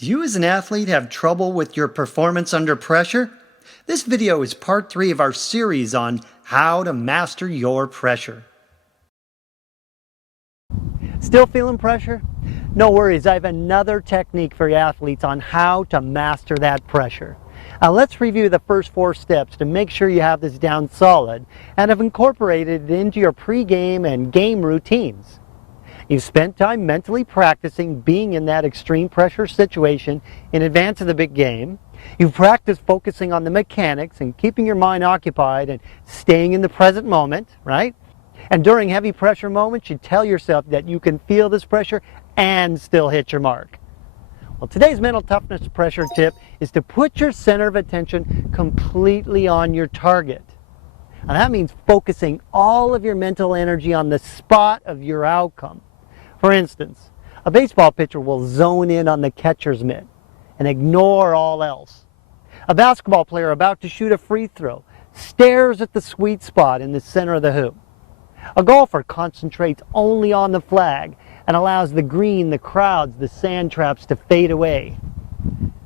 Do you as an athlete have trouble with your performance under pressure? This video is part 3 of our series on how to master your pressure. Still feeling pressure? No worries, I have another technique for athletes on how to master that pressure. Now let's review the first 4 steps to make sure you have this down solid and have incorporated it into your pre-game and game routines. You've spent time mentally practicing being in that extreme pressure situation in advance of the big game. You've practiced focusing on the mechanics and keeping your mind occupied and staying in the present moment, right? And during heavy pressure moments, you tell yourself that you can feel this pressure and still hit your mark. Well, today's mental toughness pressure tip is to put your center of attention completely on your target. And that means focusing all of your mental energy on the spot of your outcome. For instance, a baseball pitcher will zone in on the catcher's mitt and ignore all else. A basketball player about to shoot a free throw stares at the sweet spot in the center of the hoop. A golfer concentrates only on the flag and allows the green, the crowds, the sand traps to fade away.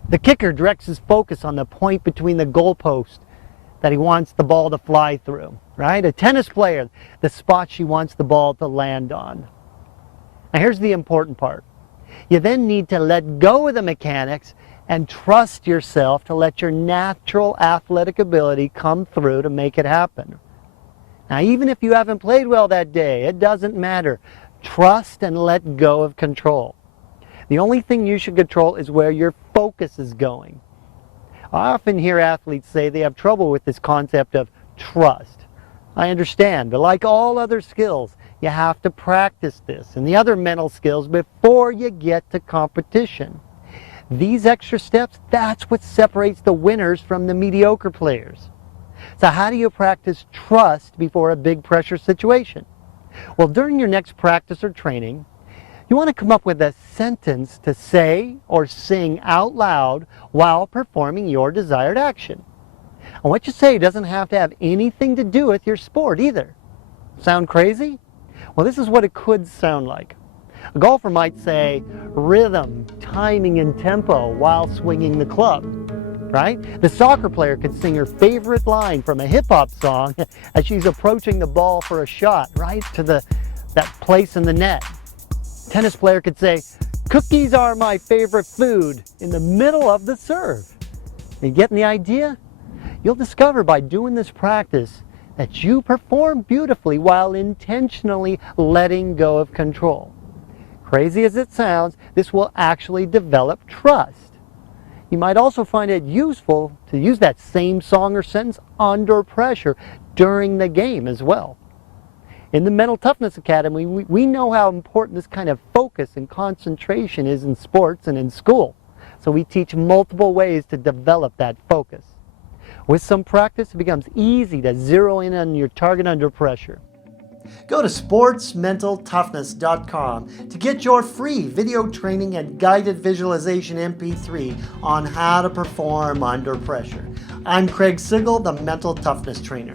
The kicker directs his focus on the point between the goalpost that he wants the ball to fly through, right? A tennis player, the spot she wants the ball to land on. Now here's the important part. You then need to let go of the mechanics and trust yourself to let your natural athletic ability come through to make it happen. Now even if you haven't played well that day, it doesn't matter. Trust and let go of control. The only thing you should control is where your focus is going. I often hear athletes say they have trouble with this concept of trust. I understand, but like all other skills, you have to practice this and the other mental skills before you get to competition. These extra steps, that's what separates the winners from the mediocre players. So how do you practice trust before a big pressure situation? Well, during your next practice or training, you want to come up with a sentence to say or sing out loud while performing your desired action. And what you say doesn't have to have anything to do with your sport either. Sound crazy? Well, this is what it could sound like. A golfer might say rhythm, timing, and tempo while swinging the club, right? The soccer player could sing her favorite line from a hip-hop song as she's approaching the ball for a shot, right to that place in the net. Tennis player could say, "Cookies are my favorite food," in the middle of the serve. You getting the idea? You'll discover by doing this practice that you perform beautifully while intentionally letting go of control. Crazy as it sounds, this will actually develop trust. You might also find it useful to use that same song or sentence under pressure during the game as well. In the Mental Toughness Academy, we know how important this kind of focus and concentration is in sports and in school. So we teach multiple ways to develop that focus. With some practice, it becomes easy to zero in on your target under pressure. Go to sportsmentaltoughness.com to get your free video training and guided visualization MP3 on how to perform under pressure. I'm Craig Sigl, the Mental Toughness Trainer.